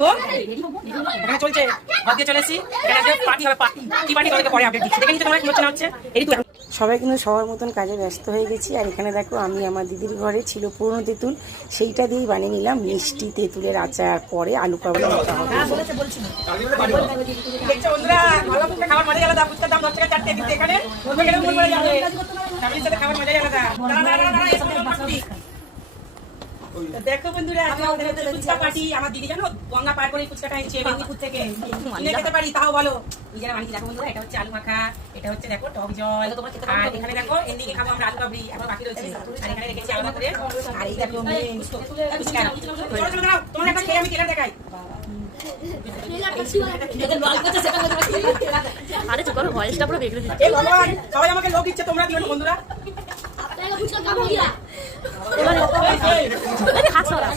তো এখানে চলছে ভাত দিয়ে চলেছি। এখানে পার্টি হবে, পার্টি কি পার্টি করে পরে আপডেট দিচ্ছি। দেখে নিচ্ছি তোমরা কি হচ্ছে না হচ্ছে। এই তো সবাই কিন্তু সবার মতন কাজে ব্যস্ত হয়ে গেছি। আর এখানে দেখো আমি আমার দিদির ঘরে ছিল পুরনো তেঁতুল, সেইটা দিয়েই বানিয়ে নিলাম মিষ্টি তেঁতুলের আচার। পরে আলু কাবলি মাখা হবে। দেখছো বন্ধুরা, ভালো ফুচকা খাবার মজাই আলাদা। ফুচকার দাম 10 টাকা 4টে দিতে এখানে ফ্যামিলির সাথে খাবার মজাই আলাদা। দেখো বন্ধুরা, ফুচকা পার্টি। আমার দিদি জানো গঙ্গা পার করে ফুচকাটা এনেছে মেদিনীপুর থেকে। কিনে খেতে পারি তাও বলো নিজেরা বানিয়ে। দেখো বন্ধুরা, এটা হচ্ছে আলু মাখা, এটা হচ্ছে দেখো টক জল, আর এখানে দেখো এদিকে খাবো আমরা আলু কাবলি, এখন বাকি রয়েছে। আর এখানে রেখেছি আলাদা করে। আর এই দেখো তোমরা একটা খেয়ে আমি কেটে দেখাই। আরে চুপ করো, ভয়েসটা পুরো বের করে দিচ্ছি। এই ভগবান, সবাই আমাকে লোক দিচ্ছে, তোমরা দিও না বন্ধুরা। এবারে হাত সরা।